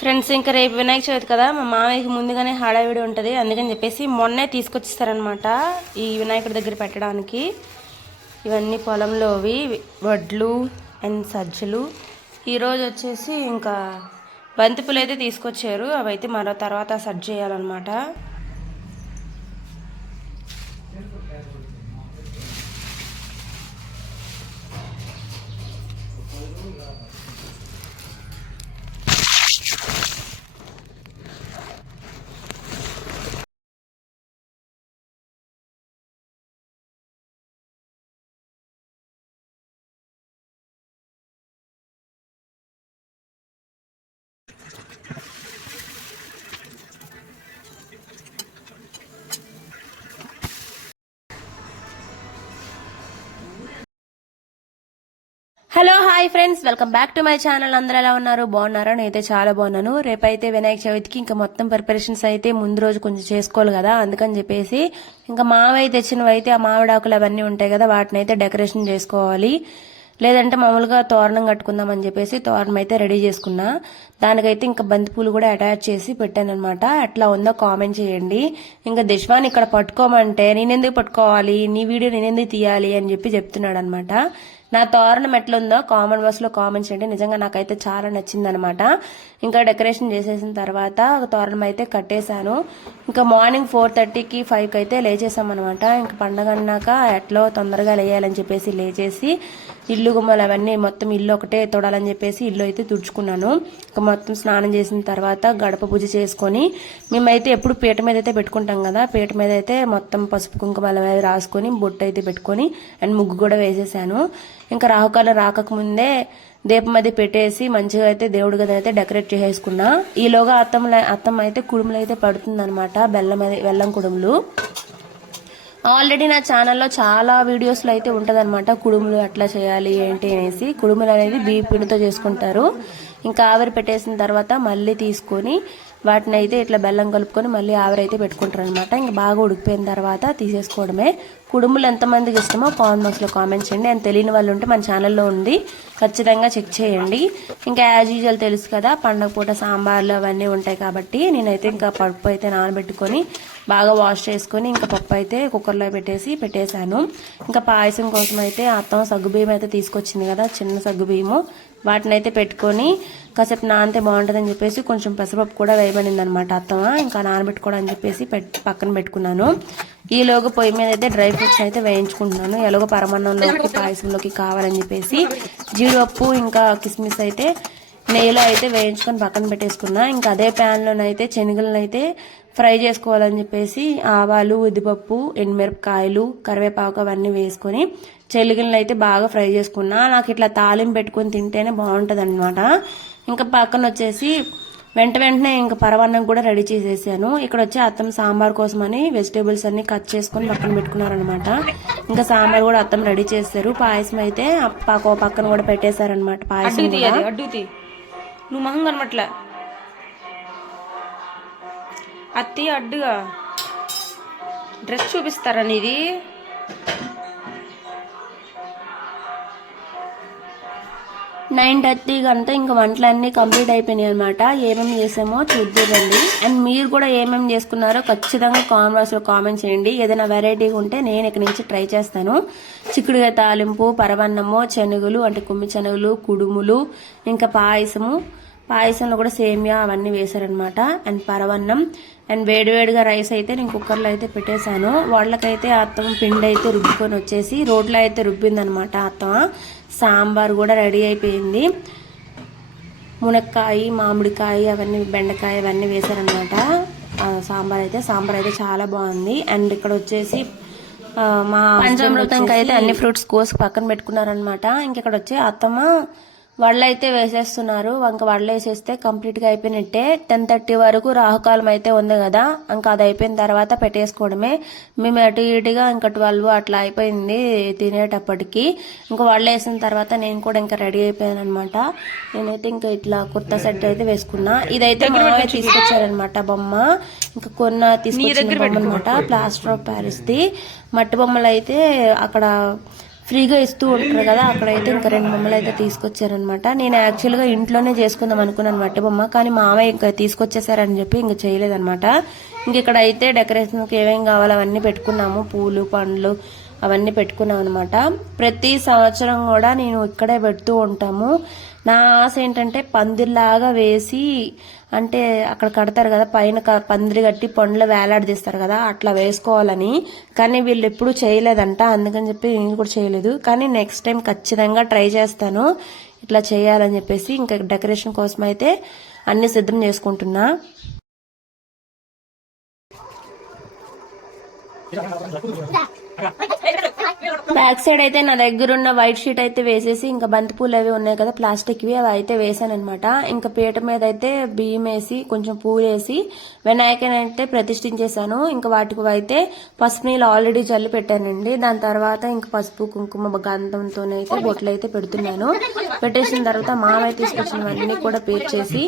Friends ఇంకా రేపు వినాయక చవితి కదా, మా మామయ్యకి ముందుగానే హడావిడి ఉంటుంది. అందుకని చెప్పేసి మొన్నే తీసుకొచ్చిస్తారనమాట ఈ వినాయకుడి దగ్గర పెట్టడానికి. ఇవన్నీ పొలంలోవి వడ్లు అండ్ సజ్జలు. ఈరోజు వచ్చేసి ఇంకా బంతిపూలు అయితే తీసుకొచ్చారు, అవైతే మరో తర్వాత సజ్జ చేయాలన్నమాట. Hello hi friends, welcome back to my channel. అందరూ ఎలా ఉన్నారు? బాగున్నారా? నేనైతే చాలా బాగున్నాను. రేపైతే వినాయక చవితికి ఇంకా మొత్తం ప్రిపరేషన్స్ అయితే ముందు రోజు కొంచెం చేసుకోవాలి కదా, అందుకని చెప్పేసి ఇంకా మావయ్య తెచ్చినవి అయితే ఆ మామిడాకులు అవన్నీ ఉంటాయి కదా, వాటిని అయితే డెకరేషన్ చేసుకోవాలి. లేదంటే మామూలుగా తోరణం కట్టుకుందాం అని చెప్పేసి తోరణం అయితే రెడీ చేసుకున్నా. దానికైతే ఇంకా బంతిపూలు కూడా అటాచ్ చేసి పెట్టాను అనమాట. ఎట్లా ఉందో కామెంట్ చేయండి. ఇంకా దిశ్వాన్ ఇక్కడ పట్టుకోమంటే నేనెందుకు పట్టుకోవాలి, నీ వీడియో నేనెందుకు తీయాలి అని చెప్తున్నాడు అనమాట. నా తోరణం ఎట్లుందో కామెంట్ బాక్స్ లో కామెంట్ చేయండి. నిజంగా నాకైతే చాలా నచ్చింది అనమాట. ఇంకా డెకరేషన్ చేసేసిన తర్వాత తోరణం అయితే కట్టేశాను. ఇంకా మార్నింగ్ 4:30కి 5కి అయితే లేచేసాం అనమాట. ఇంకా పండగ అన్నాక ఎట్లో తొందరగా లేయాలని చెప్పేసి లేచేసి ఇల్లు గుమ్మలు అవన్నీ మొత్తం ఇల్లు ఒకటే తొడాలని చెప్పేసి ఇల్లు అయితే తుడుచుకున్నాను. ఇంకా మొత్తం స్నానం చేసిన తర్వాత గడప పూజ చేసుకొని మేమైతే ఎప్పుడు పీట మీద అయితే పెట్టుకుంటాం కదా, పీట మీద అయితే మొత్తం పసుపు కుంకుమ మీద రాసుకొని బొట్టు అయితే పెట్టుకొని అండ్ ముగ్గు కూడా వేసేసాను. ఇంకా రాహుకాలం రాకముందే దీపం అది పెట్టేసి మంచిగా అయితే దేవుడి గది అయితే డెకరేట్ చేసేసుకున్నా. ఈలోగా అత్తమ్మ అయితే కుడుములు అయితే పడుతుంది అనమాట, బెల్లం కుడుములు. ఆల్రెడీ నా ఛానల్లో చాలా వీడియోస్లో అయితే ఉంటదన్నమాట కుడుములు ఎట్లా చేయాలి ఏంటి అనేసి. కుడుములు అనేది బియ్య పిండితో చేసుకుంటారు. ఇంకా ఆవిరి పెట్టేసిన తర్వాత మళ్ళీ తీసుకొని వాటిని అయితే ఇట్లా బెల్లం కలుపుకొని మళ్ళీ ఆవిరైతే పెట్టుకుంటారు అనమాట. ఇంకా బాగా ఉడికిపోయిన తర్వాత తీసేసుకోవడమే. కుడుములు ఎంతమందికి ఇష్టమో కామెంట్ బాక్స్లో కామెంట్ చేయండి. అని తెలియని వాళ్ళు ఉంటే మన ఛానల్లో ఉంది, ఖచ్చితంగా చెక్ చేయండి. ఇంకా యాజ్ యూజువల్ తెలుసు కదా, పండగ పూట సాంబార్లు అవన్నీ ఉంటాయి కాబట్టి నేనైతే ఇంకా పప్పు అయితే నానబెట్టుకొని బాగా వాష్ చేసుకొని ఇంకా పప్పు అయితే కుక్కర్లో పెట్టేశాను. ఇంకా పాయసం కోసం అయితే అత్తం సగ్గుబియ్యం అయితే తీసుకొచ్చింది కదా, చిన్న సగ్గుబియ్యము, వాటిని అయితే పెట్టుకొని కాసేపు నానితే బాగుంటుందని చెప్పేసి కొంచెం పెసరపప్పు కూడా వేయబడింది అనమాట అత్తమ్మ. ఇంకా నానబెట్టుకోవడం అని చెప్పేసి పక్కన పెట్టుకున్నాను. ఈలోగా పొయ్యి మీద అయితే డ్రై ఫ్రూట్స్ అయితే వేయించుకుంటున్నాను. ఎలాగో పరమాన్నంలోకి పాయసంలోకి కావాలని చెప్పేసి జీడిపప్పు ఇంకా కిస్మిస్ అయితే నెయ్యిలో అయితే వేయించుకొని పక్కన పెట్టేసుకున్నా. ఇంకా అదే ప్యాన్లోనైతే శనగలను అయితే ఫ్రై చేసుకోవాలని చెప్పేసి ఆవాలు, ఉద్దిపప్పు, ఎండుమిరపకాయలు, కరివేపాకు అవన్నీ వేసుకొని శనగలను అయితే బాగా ఫ్రై చేసుకున్నా. నాకు ఇట్లా తాలింపు పెట్టుకొని తింటేనే బాగుంటుంది అనమాట. ఇంకా పక్కన వచ్చేసి వెంటనే ఇంకా పరమాన్నం కూడా రెడీ చేసేసాను. ఇక్కడ వచ్చి అత్తం సాంబార్ కోసమని వెజిటేబుల్స్ అన్ని కట్ చేసుకొని పక్కన పెట్టుకున్నారనమాట. ఇంకా సాంబార్ కూడా అత్తం రెడీ చేశారు. పాయసం అయితే పక్కన కూడా పెట్టేశారనమాట. పాయసం నువ్వు మొహం కనమట్లా అత్తి అడ్డుగా డ్రెస్ చూపిస్తారా నీది? 9:30 అంతా ఇంకా వంటలన్నీ కంప్లీట్ అయిపోయినాయి అనమాట. ఏమేమి చేసామో చూద్దామండి. అండ్ మీరు కూడా ఏమేమి చేసుకున్నారో ఖచ్చితంగా కామెంట్ బాక్స్లో కామెంట్ చేయండి. ఏదైనా వెరైటీగా ఉంటే నేను ఇక్కడ నుంచి ట్రై చేస్తాను. చిక్కుడుగా తాలింపు, పరవన్నము, శనగలు అంటే కుమ్మి శనగలు, కుడుములు, ఇంకా పాయసంలో కూడా సేమియా అవన్నీ వేశారనమాట. అండ్ పరవన్నం అండ్ వేడివేడిగా రైస్ అయితే నేను కుక్కర్లో అయితే పెట్టేశాను. వాళ్ళకైతే అత్తమ్మ పిండి అయితే రుబ్బుకొని వచ్చేసి రోడ్లో అయితే రుబ్బిందనమాట అత్తమ్మ. సాంబార్ కూడా రెడీ అయిపోయింది. మునక్కాయ, మామిడికాయ అవన్నీ, బెండకాయ అవన్నీ వేశారనమాట సాంబార్ అయితే చాలా బాగుంది. అండ్ ఇక్కడ వచ్చేసి మా పంచామృతంకి అయితే అన్ని ఫ్రూట్స్ కోసి పక్కన పెట్టుకున్నారనమాట. ఇంకెక్కడ వచ్చి అత్తమ్మ వడలు అయితే వేసేస్తున్నారు. ఇంకా వడలు వేసేస్తే కంప్లీట్ గా అయిపోయినట్టే. 10:30 వరకు రాహుకాలం అయితే ఉంది కదా, ఇంకా అది అయిపోయిన తర్వాత పెట్టేసుకోవడమే. మేము అటు ఇటుగా ఇంకా 12 అట్లా అయిపోయింది తినేటప్పటికి. ఇంకా వడలు వేసిన తర్వాత నేను కూడా ఇంకా రెడీ అయిపోయాను అనమాట. నేనైతే ఇంకా ఇట్లా కుర్తా సెట్ అయితే వేసుకున్నా. ఇదైతే మావయ్య తీసుకొచ్చారనమాట బొమ్మ. ఇంకా తీసుకొచ్చిన బొమ్మ అనమాట, ప్లాస్టర్ ఆఫ్ ప్యారిస్ ది. మట్టి బొమ్మలు అయితే అక్కడ ఫ్రీగా ఇస్తూ ఉంటారు కదా, అక్కడైతే ఇంకా 2 బొమ్మలు అయితే తీసుకొచ్చారనమాట. నేను యాక్చువల్గా ఇంట్లోనే చేసుకుందాం అనుకున్నాను మట్టి బొమ్మ, కానీ మామయ్య ఇంకా తీసుకొచ్చేసారని చెప్పి ఇంకా చేయలేదనమాట. ఇంక ఇక్కడ అయితే డెకరేషన్కి ఏమేం కావాలో అవన్నీ పెట్టుకున్నాము, పూలు పండ్లు అవన్నీ పెట్టుకున్నాం అనమాట. ప్రతి సంవత్సరం కూడా నేను ఇక్కడే పెడుతూ ఉంటాము. నా ఆశ ఏంటంటే పందిర్లాగా వేసి, అంటే అక్కడ కడతారు కదా పైన పందిరి కట్టి పండ్లు వేలాడదీస్తారు కదా, అట్లా వేసుకోవాలని. కానీ వీళ్ళు ఎప్పుడు చేయలేదంట, అందుకని చెప్పి నేను కూడా చేయలేదు. కానీ నెక్స్ట్ టైం ఖచ్చితంగా ట్రై చేస్తాను ఇట్లా చేయాలని చెప్పేసి. ఇంకా డెకరేషన్ కోసం అయితే అన్ని సిద్ధం చేసుకుంటున్నా. బ్యాక్ సైడ్ అయితే నా దగ్గర ఉన్న వైట్ షీట్ అయితే వేసేసి, ఇంకా బంతిపూలు అవి ఉన్నాయి కదా ప్లాస్టిక్వి, అవి అయితే వేసాను అనమాట. ఇంకా పీట మీద అయితే బియ్యం వేసి కొంచెం పూలు వేసి వినాయకుని అయితే ప్రతిష్ఠించేశాను. ఇంకా వాటికి అయితే పసుపు నీళ్ళు ఆల్రెడీ జల్లి పెట్టానండి. దాని తర్వాత ఇంకా పసుపు కుంకుమ గంధంతోనైతే బొట్లు అయితే పెడుతున్నాను. పెట్టేసిన తర్వాత మామయ్య తీసుకొచ్చినవన్నీ కూడా పేర్చేసి,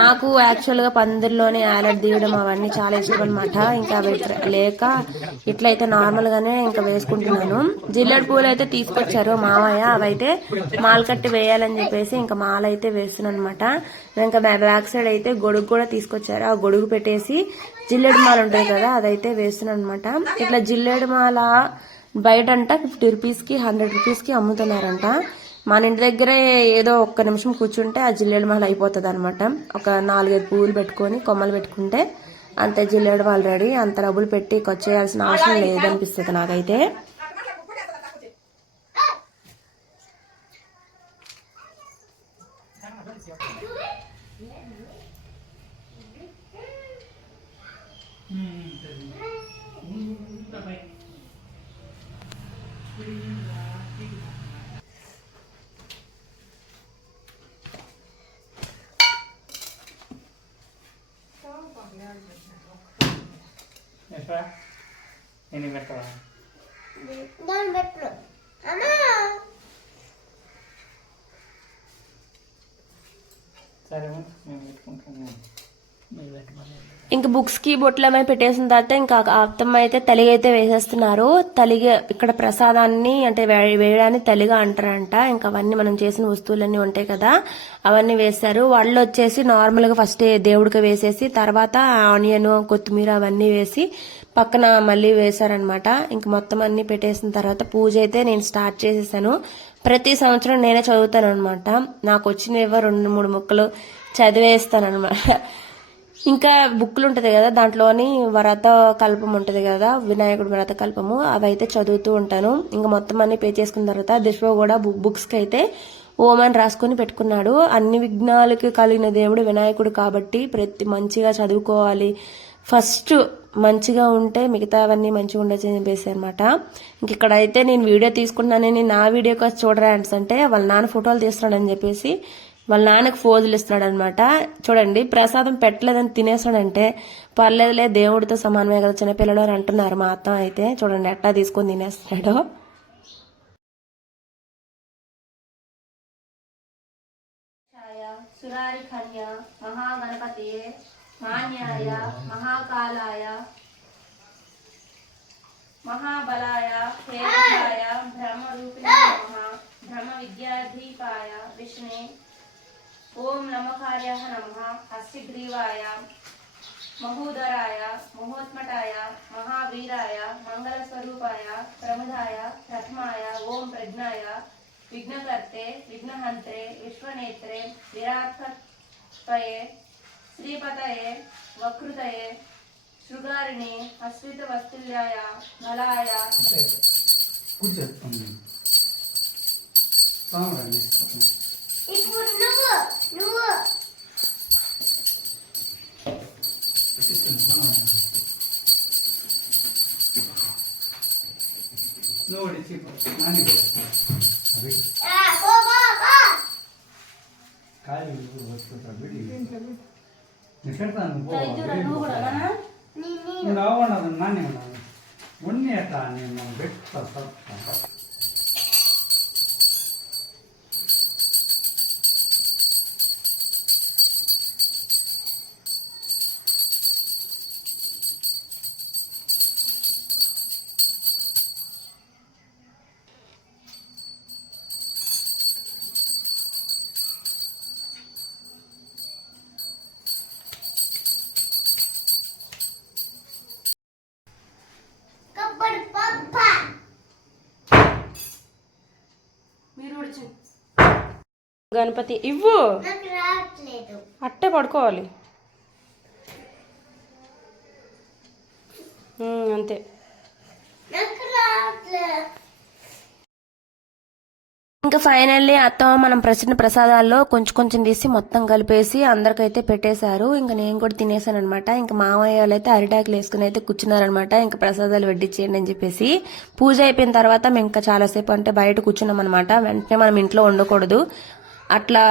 నాకు యాక్చువల్ గా పందిరిలోనే ఆలెట్ తీయడం అవన్నీ చాలా ఇష్టం అనమాట. ఇంకా అవి లేక ఇట్లయితే నార్మల్ గానే ఇంకా వేసుకుంటున్నాను. జిల్లెడు పూలు అయితే తీసుకొచ్చారు మావయ్య, అవైతే మాల కట్టి వేయాలని చెప్పేసి ఇంకా మాల అయితే వేస్తున్నాను అనమాట. ఇంకా బ్యాక్ సైడ్ అయితే గొడుగు కూడా తీసుకొచ్చారు, ఆ గొడుగు పెట్టేసి జిల్లెడు మాల ఉంటుంది కదా అదైతే వేస్తున్నాను అనమాట. ఇట్లా జిల్లెడు మాల బయట అంట 50 రూపీస్ కి 100 రూపీస్ కి అమ్ముతున్నారంట. మన ఇంటి దగ్గరే ఏదో ఒక్క నిమిషం కూర్చుంటే ఆ జిల్లేడు మాల అయిపోతుంది అనమాట. ఒక 4-5 పువ్వులు పెట్టుకొని కొమ్మలు పెట్టుకుంటే అంతే జిల్లేడు మాల రెడీ. అంత డబ్బులు పెట్టి కొచ్చేయాల్సిన అవసరం లేదనిపిస్తుంది నాకైతే. ఎన్ని పెట్టవా సరే మేము పెట్టుకుంటాం. ఇంకా బుక్స్ కి బొట్లమై పెట్టేసిన తర్వాత ఇంకా అత్తమ్మ అయితే తలిగ అయితే వేసేస్తున్నారు. తలిగ ఇక్కడ ప్రసాదాన్ని అంటే వేయడాన్ని తలిగా అంటారంట. ఇంకా అవన్నీ మనం చేసిన వస్తువులన్నీ ఉంటాయి కదా అవన్నీ వేస్తారు. వాళ్ళు వచ్చేసి నార్మల్ గా ఫస్ట్ దేవుడికి వేసేసి తర్వాత ఆనియన్ కొత్తిమీర అవన్నీ వేసి పక్కన మళ్ళీ వేశారనమాట. ఇంక మొత్తం అన్ని పెట్టేసిన తర్వాత పూజ అయితే నేను స్టార్ట్ చేసేసాను. ప్రతి సంవత్సరం నేనే చదువుతాను అనమాట. నాకు వచ్చినవి 2-3 ముక్కలు చదివేస్తాను అనమాట. ఇంకా బుక్లు ఉంటది కదా దాంట్లోని వ్రత కల్పం ఉంటది కదా, వినాయకుడు వ్రత కల్పము, అవైతే చదువుతూ ఉంటాను. ఇంకా మొత్తం అన్ని పే చేసుకున్న తర్వాత దిశ కూడా బుక్స్ కి అయితే ఓం అని రాసుకొని పెట్టుకున్నాడు. అన్ని విఘ్నాలకి కలిగిన దేవుడు వినాయకుడు కాబట్టి ప్రతి మంచిగా చదువుకోవాలి, ఫస్ట్ మంచిగా ఉంటే మిగతావన్నీ మంచిగా ఉండొచ్చు అని చెప్పేసి అనమాట. ఇంక ఇక్కడైతే నేను వీడియో తీసుకుంటున్నానని నా వీడియో కోసం చూడరా అంటే వాళ్ళ నాన్న ఫోటోలు తీస్తున్నాడని చెప్పేసి వాళ్ళ నాన్నకు ఫోజులు ఇస్తున్నాడు అనమాట. చూడండి, ప్రసాదం పెట్టలేదని తినేస్తాడంటే పర్లేదులే దేవుడితో సమానమే కదా చిన్నపిల్లలు అని అంటున్నారు మా అత్త అయితే. చూడండి ఎట్టా తీసుకొని తినేస్తున్నాడు. సురారి కన్య మహాగణపతియే మాన్యాయ మహాకాలాయ మహాబలాయ హేమాయ బ్రహ్మరూపిణే నమః బ్రహ్మ విద్యాధీపాయ విష్ణే ఓం నమకార్యాయ నమః హస్తిగ్రీవాయ మహోదరాయ మహోత్మటాయ మహావీరాయ మంగళస్వరూపాయ ప్రముదాయ ప్రథమాయ ఓం ప్రజ్ఞాయ విఘ్నకర్తే విఘ్నహంత్రే విశ్వనేత్రే విరాట్పయే శ్రీపతయే వక్ృతయే శృగారిణి అశ్రిత వస్తుల్యాయ బలాయ ఇప్పుడు నువ్వు నాని ఉన్ని ఎట్లా నేను పెట్టా గణపతి ఇవ్వు, అట్టే పడుకోవాలి. అంతే. ఇంకా ఫైనల్లీ అత్త మనం ప్రశ్న ప్రసాదాల్లో కొంచెం కొంచెం తీసి మొత్తం కలిపేసి అందరికైతే పెట్టేశారు. ఇంకా నేను కూడా తినేసాను అనమాట. ఇంకా మామయ్య వాళ్ళు అయితే అరిటాకులు వేసుకుని అయితే కూర్చున్నారనమాట. ఇంకా ప్రసాదాలు వడ్డించేయండి అని చెప్పేసి. పూజ అయిపోయిన తర్వాత మేము ఇంకా చాలాసేపు అంటే బయట కూర్చున్నాం అనమాట. వెంటనే మనం ఇంట్లో ఉండకూడదు అట్లా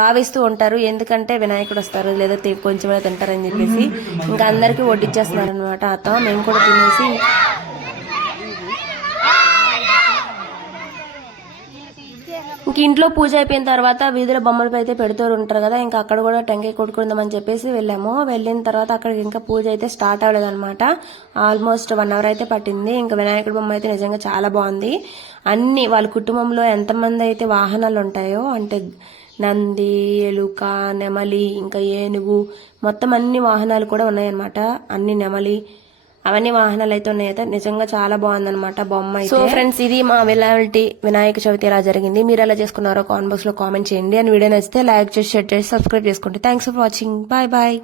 భావిస్తూ ఉంటారు. ఎందుకంటే వినాయకుడు వస్తారు లేదా కొంచెమే తింటారని చెప్పేసి ఇంకా అందరికీ వడ్డిచ్చేస్తున్నారు అనమాట అత్త. మేము కూడా తినేసి ఇంక ఇంట్లో పూజ అయిపోయిన తర్వాత వీధిలో బొమ్మలపై అయితే పెడుతూ ఉంటారు కదా, ఇంకా అక్కడ కూడా టెంకాయ కొట్టుకుందామని చెప్పేసి వెళ్ళాము. వెళ్ళిన తర్వాత అక్కడికి ఇంకా పూజ అయితే స్టార్ట్ అవ్వలేదు అనమాట. ఆల్మోస్ట్ 1 అవర్ అయితే పట్టింది. ఇంకా వినాయకుడి బొమ్మ అయితే నిజంగా చాలా బాగుంది. అన్ని వాళ్ళ కుటుంబంలో ఎంతమంది అయితే వాహనాలు ఉంటాయో అంటే నంది, ఎలుక, నెమలి, ఇంకా ఏనుగు, మొత్తం అన్ని వాహనాలు కూడా ఉన్నాయన్నమాట. అన్ని నెమలి అవన్నీ వాహనాలు అయితే ఉన్నాయితే నిజంగా చాలా బాగుందన్నమాట బొమ్మ అయితే. సో ఫ్రెండ్స్, ఇది మా వినాయక చవితి ఎలా జరిగింది, మీరు ఎలా చేసుకున్నారో కామెంట్ బాక్స్ లో కామెంట్ చేయండి. అండ్ వీడియో నచ్చితే లైక్ చేసి షేర్ చేసి సబ్స్క్రైబ్ చేసుకోండి. Thanks for watching. Bye bye.